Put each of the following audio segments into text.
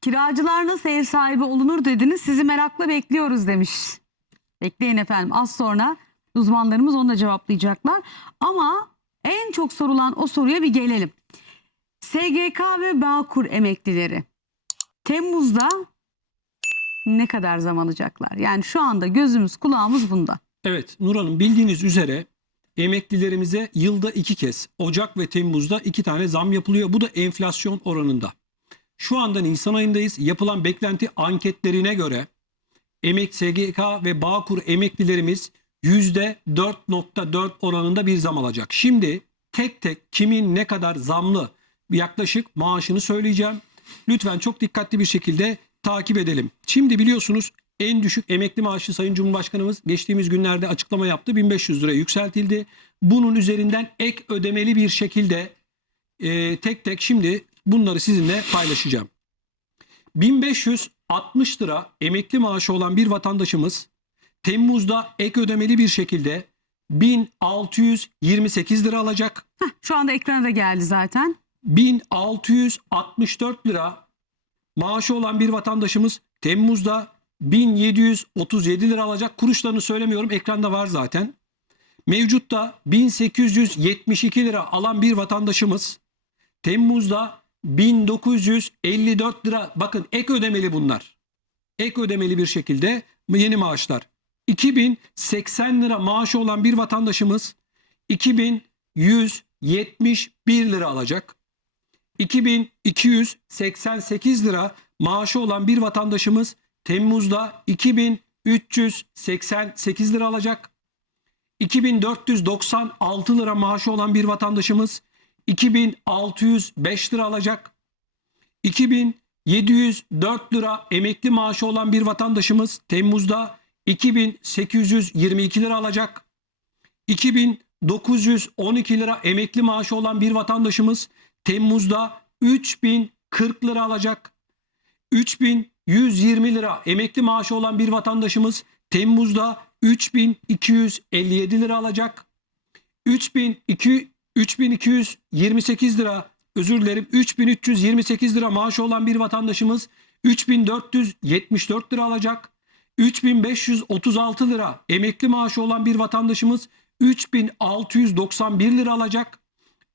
Kiracılar nasıl ev sahibi olunur dediniz. Sizi merakla bekliyoruz demiş. Bekleyin efendim. Az sonra uzmanlarımız onu da cevaplayacaklar. Ama en çok sorulan o soruya bir gelelim. SGK ve Bağkur emeklileri Temmuz'da ne kadar zam alacaklar? Yani şu anda gözümüz kulağımız bunda. Evet Nur Hanım bildiğiniz üzere emeklilerimize yılda iki kez Ocak ve Temmuz'da iki tane zam yapılıyor. Bu da enflasyon oranında. Şu anda Nisan ayındayız. Yapılan beklenti anketlerine göre emek SGK ve Bağkur emeklilerimiz %4.4 oranında bir zam alacak. Şimdi tek tek kimin ne kadar zamlı yaklaşık maaşını söyleyeceğim. Lütfen çok dikkatli bir şekilde takip edelim. Şimdi biliyorsunuz en düşük emekli maaşı Sayın Cumhurbaşkanımız geçtiğimiz günlerde açıklama yaptı. 1500 liraya yükseltildi. Bunun üzerinden ek ödemeli bir şekilde e, tek tek şimdi bunları sizinle paylaşacağım. 1560 lira emekli maaşı olan bir vatandaşımız Temmuz'da ek ödemeli bir şekilde 1628 lira alacak. Heh, şu anda ekrana da geldi zaten. 1664 lira maaşı olan bir vatandaşımız Temmuz'da 1737 lira alacak. Kuruşlarını söylemiyorum ekranda var zaten. Mevcutta 1872 lira alan bir vatandaşımız Temmuz'da 1954 lira bakın ek ödemeli bunlar. Ek ödemeli bir şekilde yeni maaşlar. 2080 lira maaşı olan bir vatandaşımız 2171 lira alacak. 2288 lira maaşı olan bir vatandaşımız Temmuz'da 2388 lira alacak. 2496 lira maaşı olan bir vatandaşımız 2605 lira alacak. 2704 lira emekli maaşı olan bir vatandaşımız Temmuz'da 2822 lira alacak. 2912 lira emekli maaşı olan bir vatandaşımız Temmuz'da 3040 lira alacak. 3120 lira emekli maaşı olan bir vatandaşımız Temmuz'da 3257 lira alacak. 3200 3228 lira özür dilerim 3328 lira maaşı olan bir vatandaşımız 3474 lira alacak. 3536 lira emekli maaşı olan bir vatandaşımız 3691 lira alacak.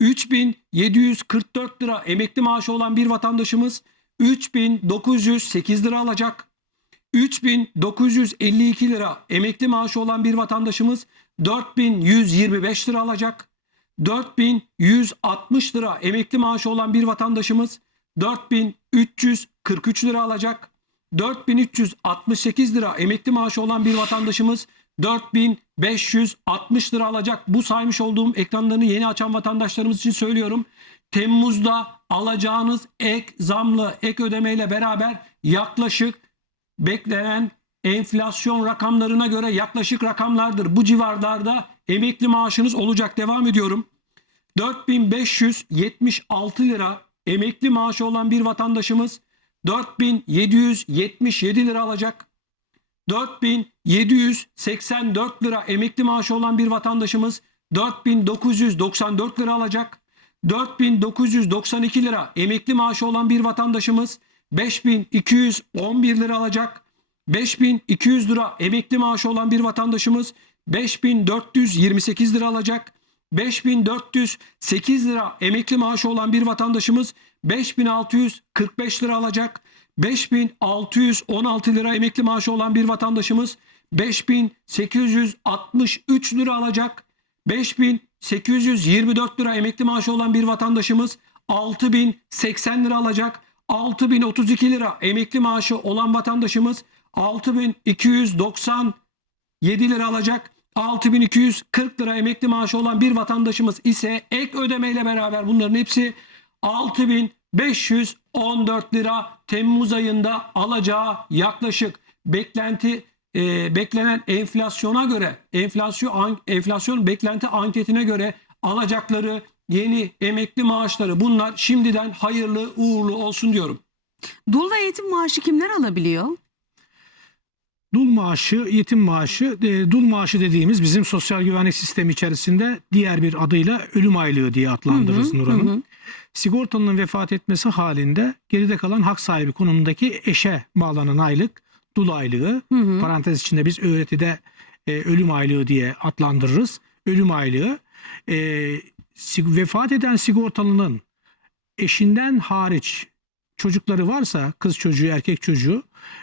3744 lira emekli maaşı olan bir vatandaşımız 3908 lira alacak. 3952 lira emekli maaşı olan bir vatandaşımız 4125 lira alacak. 4160 lira emekli maaşı olan bir vatandaşımız 4343 lira alacak. 4368 lira emekli maaşı olan bir vatandaşımız 4560 lira alacak. Bu saymış olduğum ekranlarını yeni açan vatandaşlarımız için söylüyorum. Temmuz'da alacağınız ek zamlı ek ödemeyle beraber yaklaşık beklenen enflasyon rakamlarına göre yaklaşık rakamlardır. Bu civarlarda emekli maaşınız olacak. Devam ediyorum. 4576 lira emekli maaşı olan bir vatandaşımız 4777 lira alacak. 4784 lira emekli maaşı olan bir vatandaşımız 4994 lira alacak. 4992 lira emekli maaşı olan bir vatandaşımız 5211 lira alacak. 5200 lira emekli maaşı olan bir vatandaşımız 5428 lira alacak. 5408 lira emekli maaşı olan bir vatandaşımız 5645 lira alacak. 5616 lira emekli maaşı olan bir vatandaşımız 5863 lira alacak. 5824 lira emekli maaşı olan bir vatandaşımız 6080 lira alacak. 6032 lira emekli maaşı olan vatandaşımız 6297 lira alacak. 6240 lira emekli maaşı olan bir vatandaşımız ise ek ödemeyle beraber bunların hepsi 6514 lira Temmuz ayında alacağı yaklaşık beklenti e, beklenen enflasyona göre enflasyon an- enflasyon beklenti anketine göre alacakları yeni emekli maaşları bunlar şimdiden hayırlı uğurlu olsun diyorum. Dul ve eğitim maaşı kimler alabiliyor? Dul maaşı, yetim maaşı, e, dul maaşı dediğimiz bizim sosyal güvenlik sistemi içerisinde diğer bir adıyla ölüm aylığı diye adlandırırız Nur Hanım. sigortalının vefat etmesi halinde geride kalan hak sahibi konumundaki eşe bağlanan aylık dul aylığı Hı hı. parantez içinde biz öğretide e, ölüm aylığı diye adlandırırız. Ölüm aylığı e, vefat eden sigortalının eşinden hariç çocukları varsa kız çocuğu erkek çocuğu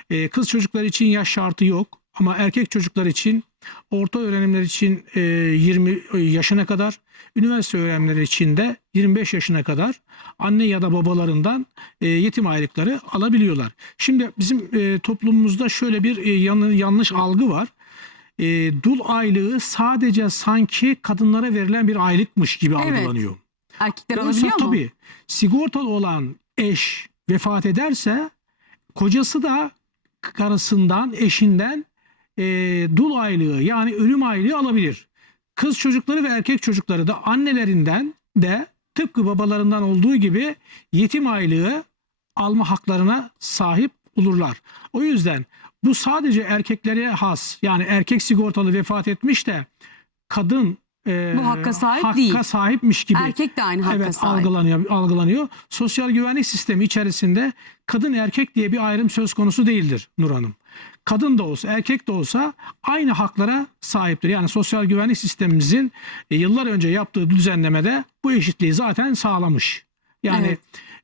e, kız çocuklar için yaş şartı yok ama erkek çocuklar için orta öğrenimler için e, 20 yaşına kadar üniversite öğrenimleri için de 25 yaşına kadar anne ya da babalarından e, yetim aylıkları alabiliyorlar. Şimdi bizim e, toplumumuzda şöyle bir e, yan- yanlış algı var. E, dul aylığı sadece sanki kadınlara verilen bir aylıkmış gibi Evet. algılanıyor. Erkekler Oysa alabiliyor mu? tabii sigortalı olan eş vefat ederse kocası da karısından, eşinden e, dul aylığı yani ölüm aylığı alabilir. Kız çocukları ve erkek çocukları da annelerinden de tıpkı babalarından olduğu gibi yetim aylığı alma haklarına sahip olurlar. O yüzden bu sadece erkeklere has yani erkek sigortalı vefat etmiş de kadın e, Bu hakka sahip hakka değil. sahipmiş gibi Erkek de aynı hakka evet sahip. algılanıyor algılanıyor. Sosyal güvenlik sistemi içerisinde kadın erkek diye bir ayrım söz konusu değildir Nur Hanım. Kadın da olsa erkek de olsa aynı haklara sahiptir. Yani sosyal güvenlik sistemimizin e, yıllar önce yaptığı düzenlemede bu eşitliği zaten sağlamış. Yani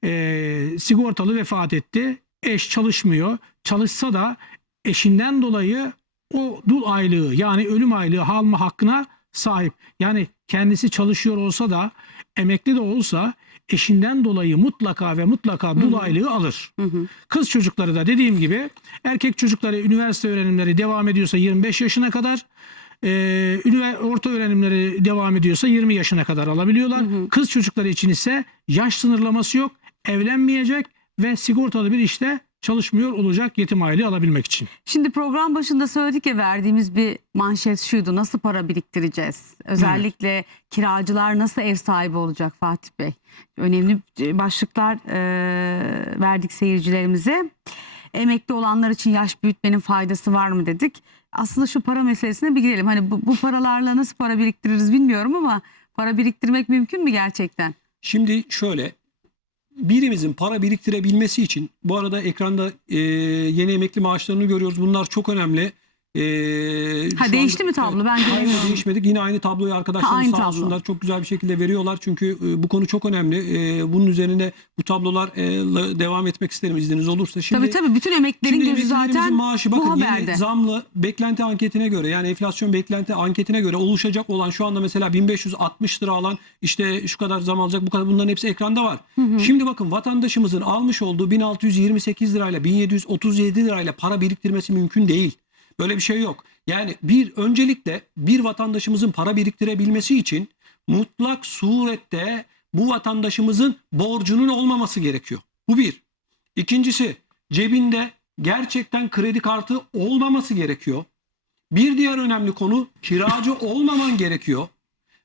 e, sigortalı vefat etti. Eş çalışmıyor. Çalışsa da eşinden dolayı o dul aylığı yani ölüm aylığı alma hakkına sahip. Yani kendisi çalışıyor olsa da emekli de olsa eşinden dolayı mutlaka ve mutlaka dul aylığı alır. Hı hı. Kız çocukları da dediğim gibi erkek çocukları üniversite öğrenimleri devam ediyorsa 25 yaşına kadar e, orta öğrenimleri devam ediyorsa 20 yaşına kadar alabiliyorlar. Kız çocukları için ise yaş sınırlaması yok. Evlenmeyecek ve sigortalı bir işte çalışmıyor olacak yetim aylığı alabilmek için. Şimdi program başında söyledik ya verdiğimiz bir manşet şuydu. Nasıl para biriktireceğiz? Özellikle kiracılar nasıl ev sahibi olacak Fatih Bey? Önemli başlıklar e, verdik seyircilerimize. Emekli olanlar için yaş büyütmenin faydası var mı dedik. Aslında şu para meselesine bir girelim. Hani bu, bu paralarla nasıl para biriktiririz bilmiyorum ama para biriktirmek mümkün mü gerçekten? Şimdi şöyle birimizin para biriktirebilmesi için bu arada ekranda e, yeni emekli maaşlarını görüyoruz. Bunlar çok önemli. E, Ha, değişti mi tablo? Ben Hayır göremiyorum. değişmedik. Yine aynı tabloyu arkadaşlarım Ha, sağ tablo. olsunlar çok güzel bir şekilde veriyorlar. Çünkü e, bu konu çok önemli. E, bunun üzerine bu tablolar e, devam etmek isterim izniniz olursa. Şimdi, tabii tabii bütün emeklerin gözü zaten maaşı bu bakın haberde. yeni zamlı beklenti anketine göre yani enflasyon beklenti anketine göre oluşacak olan şu anda mesela 1560 lira alan işte şu kadar zam alacak bu kadar bunların hepsi ekranda var. Şimdi bakın vatandaşımızın almış olduğu 1628 lirayla 1737 lirayla para biriktirmesi mümkün değil. Böyle bir şey yok. Yani bir öncelikle bir vatandaşımızın para biriktirebilmesi için mutlak surette bu vatandaşımızın borcunun olmaması gerekiyor. Bu bir. İkincisi cebinde gerçekten kredi kartı olmaması gerekiyor. Bir diğer önemli konu kiracı olmaman gerekiyor.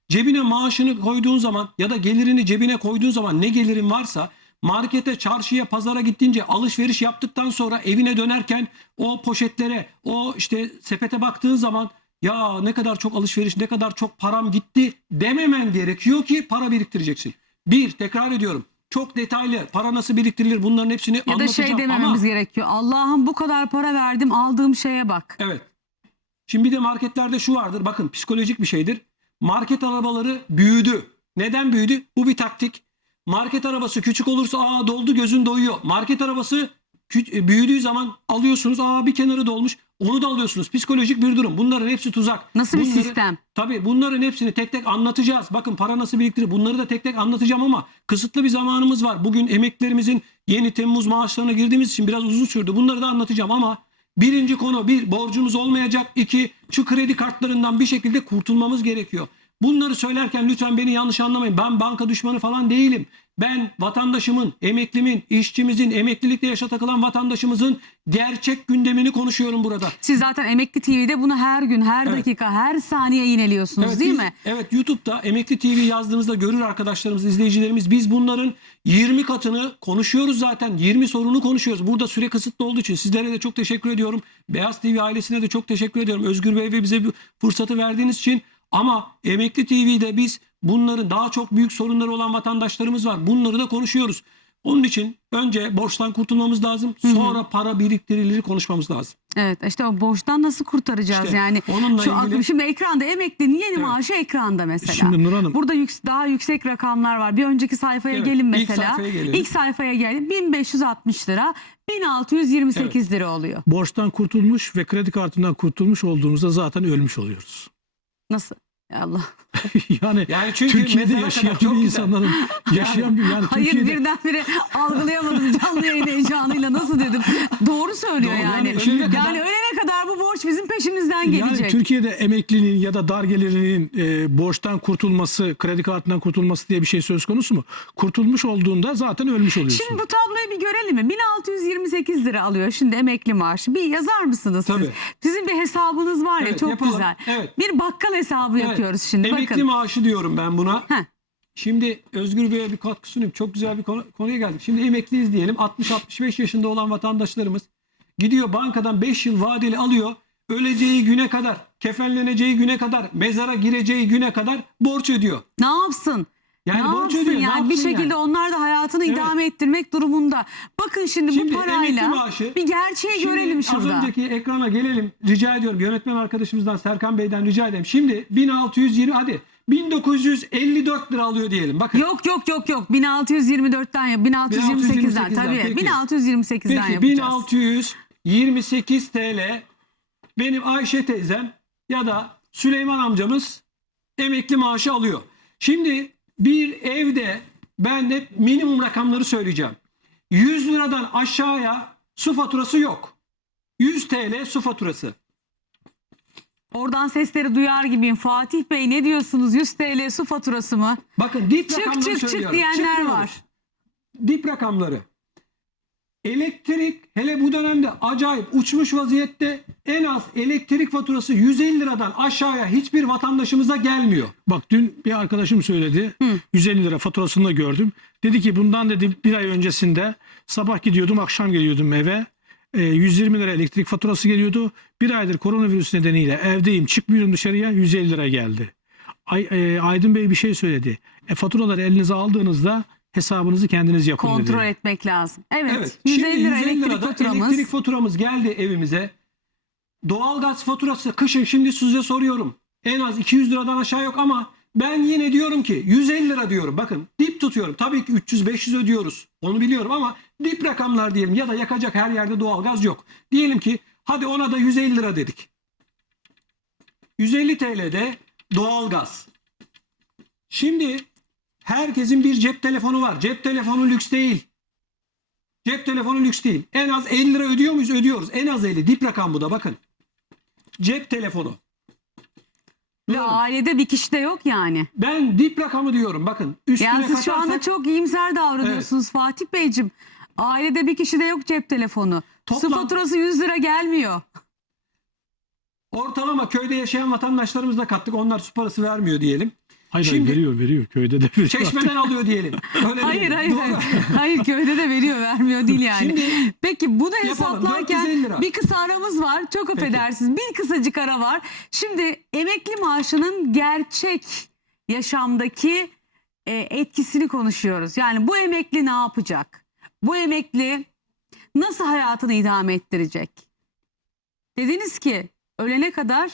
Cebine maaşını koyduğun zaman ya da gelirini cebine koyduğun zaman ne gelirin varsa markete, çarşıya, pazara gittiğince alışveriş yaptıktan sonra evine dönerken o poşetlere, o işte sepete baktığın zaman ya ne kadar çok alışveriş, ne kadar çok param gitti dememen gerekiyor ki para biriktireceksin. Bir, tekrar ediyorum. Çok detaylı para nasıl biriktirilir bunların hepsini Ya da anlatacağım şey demememiz ama gerekiyor. Allah'ım bu kadar para verdim aldığım şeye bak. Evet. Şimdi bir de marketlerde şu vardır. Bakın psikolojik bir şeydir. Market arabaları büyüdü. Neden büyüdü? Bu bir taktik. Market arabası küçük olursa aa doldu gözün doyuyor. Market arabası e, büyüdüğü zaman alıyorsunuz. Aa bir kenarı dolmuş. Onu da alıyorsunuz. Psikolojik bir durum. Bunların hepsi tuzak. Nasıl bir Bunları- sistem? Tabii bunların hepsini tek tek anlatacağız. Bakın para nasıl biriktirir bunları da tek tek anlatacağım ama kısıtlı bir zamanımız var. Bugün emeklerimizin yeni Temmuz maaşlarına girdiğimiz için biraz uzun sürdü. Bunları da anlatacağım ama birinci konu bir borcumuz olmayacak. iki şu kredi kartlarından bir şekilde kurtulmamız gerekiyor. Bunları söylerken lütfen beni yanlış anlamayın. Ben banka düşmanı falan değilim. Ben vatandaşımın, emeklimin, işçimizin, emeklilikte yaşa takılan vatandaşımızın gerçek gündemini konuşuyorum burada. Siz zaten Emekli TV'de bunu her gün, her Evet. dakika, her saniye yineliyorsunuz Evet, değil biz- mi? Evet YouTube'da Emekli TV yazdığımızda görür arkadaşlarımız, izleyicilerimiz. Biz bunların 20 katını konuşuyoruz zaten. 20 sorunu konuşuyoruz. Burada süre kısıtlı olduğu için sizlere de çok teşekkür ediyorum. Beyaz TV ailesine de çok teşekkür ediyorum. Özgür Bey ve bize bu fırsatı verdiğiniz için. Ama Emekli TV'de biz bunların daha çok büyük sorunları olan vatandaşlarımız var. Bunları da konuşuyoruz. Onun için önce borçtan kurtulmamız lazım. Sonra para biriktirileri konuşmamız lazım. Evet işte o borçtan nasıl kurtaracağız İşte yani. onunla Şu ilgili- şimdi ekranda emeklinin yeni Evet. maaşı ekranda mesela. Şimdi Nur Hanım Burada yük- daha yüksek rakamlar var. Bir önceki sayfaya Evet, gelin ilk mesela. sayfaya gelelim. İlk sayfaya gelin. 1560 lira, 1628 lira oluyor. borçtan kurtulmuş ve kredi kartından kurtulmuş olduğumuzda zaten ölmüş oluyoruz. Nasıl? Ya Allah. yani, Yani çünkü Türkiye'de yaşayan çok bir güzel. insanların yaşayan bir yani Hayır Türkiye'de birdenbire algılayamadım canlı yayın heyecanıyla nasıl dedim. Doğru söylüyor Doğru, yani. yani ölene Yani, kadar- ölene kadar bu borç bizim peşimizden yani gelecek. Türkiye'de emeklinin ya da dar gelirlinin e, borçtan kurtulması, kredi kartından kurtulması diye bir şey söz konusu mu? Kurtulmuş olduğunda zaten ölmüş oluyorsun. Şimdi bu tabloyu bir görelim mi? 1628 lira alıyor şimdi emekli maaşı. Bir yazar mısınız Tabii. siz? Sizin bir hesabınız var ya Evet, çok yapalım. güzel. Evet. Bir bakkal hesabı Evet. yapıyoruz şimdi. Emekli Bakın. Maaşı diyorum ben buna. Heh. Şimdi Özgür Bey'e bir katkı sunayım. Çok güzel bir konu, konuya geldik. Şimdi emekliyiz diyelim. 60-65 yaşında olan vatandaşlarımız gidiyor bankadan 5 yıl vadeli alıyor. Öleceği güne kadar, kefenleneceği güne kadar, mezara gireceği güne kadar borç ödüyor. Ne yapsın? Yani ne borç yapsın ödüyor. ne yani? Bir yapsın şekilde yani? onlar da hayatını Evet. idame ettirmek durumunda. Bakın şimdi, Şimdi bu parayla maaşı- bir gerçeği Şimdi görelim Az şurada. önceki ekrana gelelim. Rica ediyorum. Yönetmen arkadaşımızdan Serkan Bey'den rica edeyim. Şimdi 1620 hadi 1954 lira alıyor diyelim. Bakın. Yok yok yok yok 1624'ten ya 1628'den 1628'den, tabii peki. 1628'den Peki yapacağız. 1628 TL benim Ayşe teyzem ya da Süleyman amcamız emekli maaşı alıyor. Şimdi bir evde ben de minimum rakamları söyleyeceğim. 100 liradan aşağıya su faturası yok. 100 TL su faturası. Oradan sesleri duyar gibiyim. Fatih Bey ne diyorsunuz? 100 TL su faturası mı? Bakın dip Çık, rakamları çık, çık söylüyorum. diyenler Çıkmıyoruz. var. Dip rakamları. Elektrik hele bu dönemde acayip uçmuş vaziyette en az elektrik faturası 150 liradan aşağıya hiçbir vatandaşımıza gelmiyor. Bak dün bir arkadaşım söyledi. 150 lira faturasını da gördüm. Dedi ki bundan dedi bir ay öncesinde sabah gidiyordum akşam geliyordum eve. E, 120 lira elektrik faturası geliyordu. Bir aydır koronavirüs nedeniyle evdeyim çıkmıyorum dışarıya 150 lira geldi. Ay, e, Aydın Bey bir şey söyledi. E, faturaları elinize aldığınızda hesabınızı kendiniz yapın Kontrol dedi. etmek lazım. Evet. Evet. 150 Şimdi lira 150 elektrik lirada faturamız. elektrik faturamız geldi evimize. Doğalgaz faturası kışın şimdi size soruyorum. En az 200 liradan aşağı yok ama ben yine diyorum ki 150 lira diyorum. Bakın dip tutuyorum. Tabii ki 300-500 ödüyoruz. Onu biliyorum ama dip rakamlar diyelim ya da yakacak her yerde doğalgaz yok. Diyelim ki hadi ona da 150 lira dedik. 150 TL'de doğalgaz. Şimdi herkesin bir cep telefonu var. Cep telefonu lüks değil. Cep telefonu lüks değil. En az 50 lira ödüyor muyuz? Ödüyoruz. En az 50. Dip rakam bu da bakın. Cep telefonu. Ve Doğru. ailede bir kişi de yok yani. Ben dip rakamı diyorum. Bakın üstüne Yani siz şu anda katarsak- çok iyimser davranıyorsunuz Fatih Beyciğim. Ailede bir kişi de yok cep telefonu. Su Toplam- faturası 100 lira gelmiyor. ortalama köyde yaşayan vatandaşlarımız da kattık. Onlar su parası vermiyor diyelim. Hayır Şimdi- hayır veriyor veriyor köyde de veriyor. Çeşmeden alıyor diyelim. Öyle Hayır diyelim. hayır Doğru. hayır. Hayır köyde de veriyor vermiyor değil yani. Şimdi Peki bunu hesaplarken 450 lira. bir kısa aramız var. Çok affedersiniz. Bir kısacık ara var. Şimdi emekli maaşının gerçek yaşamdaki e, etkisini konuşuyoruz. Yani bu emekli ne yapacak? Bu emekli nasıl hayatını idame ettirecek? Dediniz ki ölene kadar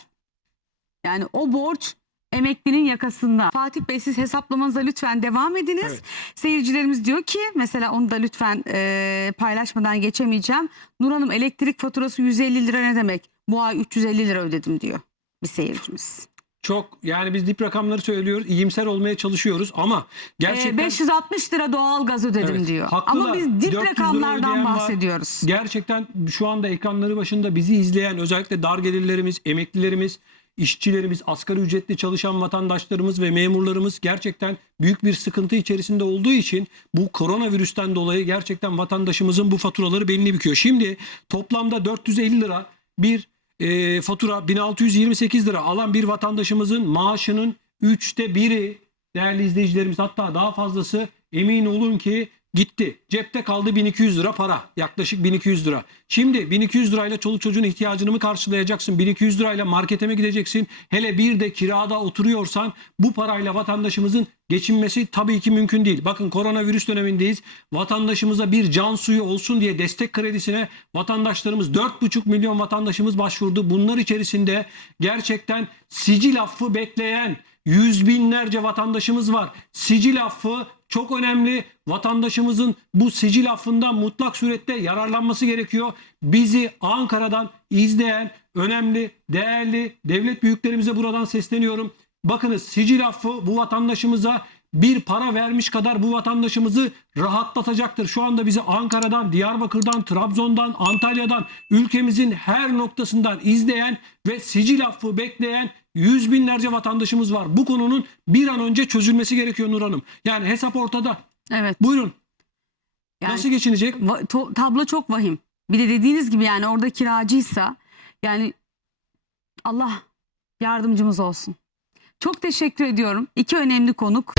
yani o borç emeklinin yakasında. Fatih Bey siz hesaplamanıza lütfen devam ediniz. Evet. Seyircilerimiz diyor ki mesela onu da lütfen e, paylaşmadan geçemeyeceğim. Nur Hanım elektrik faturası 150 lira ne demek? Bu ay 350 lira ödedim diyor bir seyircimiz. çok yani biz dip rakamları söylüyoruz. İyimser olmaya çalışıyoruz ama E, gerçekten 560 lira doğalgaz ödedim Evet, diyor. haklılar. Ama biz dip 400 lira rakamlardan ödeyen var. bahsediyoruz. gerçekten şu anda ekranları başında bizi izleyen özellikle dar gelirlerimiz, emeklilerimiz, işçilerimiz, asgari ücretli çalışan vatandaşlarımız ve memurlarımız gerçekten büyük bir sıkıntı içerisinde olduğu için bu koronavirüsten dolayı gerçekten vatandaşımızın bu faturaları belini büküyor. Şimdi toplamda 450 lira bir e, fatura 1628 lira alan bir vatandaşımızın maaşının üçte biri değerli izleyicilerimiz hatta daha fazlası emin olun ki gitti. Cepte kaldı 1200 lira para. Yaklaşık 1200 lira. Şimdi 1200 lirayla çoluk çocuğun ihtiyacını mı karşılayacaksın? 1200 lirayla markete mi gideceksin? Hele bir de kirada oturuyorsan bu parayla vatandaşımızın geçinmesi tabii ki mümkün değil. Bakın koronavirüs dönemindeyiz. Vatandaşımıza bir can suyu olsun diye destek kredisine vatandaşlarımız 4,5 milyon vatandaşımız başvurdu. Bunlar içerisinde gerçekten sicil affı bekleyen yüz binlerce vatandaşımız var. Sicil affı çok önemli. Vatandaşımızın bu sicil affından mutlak surette yararlanması gerekiyor. Bizi Ankara'dan izleyen önemli, değerli devlet büyüklerimize buradan sesleniyorum. Bakınız sicil affı bu vatandaşımıza bir para vermiş kadar bu vatandaşımızı rahatlatacaktır. Şu anda bizi Ankara'dan, Diyarbakır'dan, Trabzon'dan, Antalya'dan, ülkemizin her noktasından izleyen ve sicil affı bekleyen yüz binlerce vatandaşımız var. Bu konunun bir an önce çözülmesi gerekiyor Nur Hanım. Yani hesap ortada. Evet. Buyurun. Yani Nasıl geçinecek? tablo çok vahim. Bir de dediğiniz gibi yani orada kiracıysa yani Allah yardımcımız olsun. Çok teşekkür ediyorum. İki önemli konuk.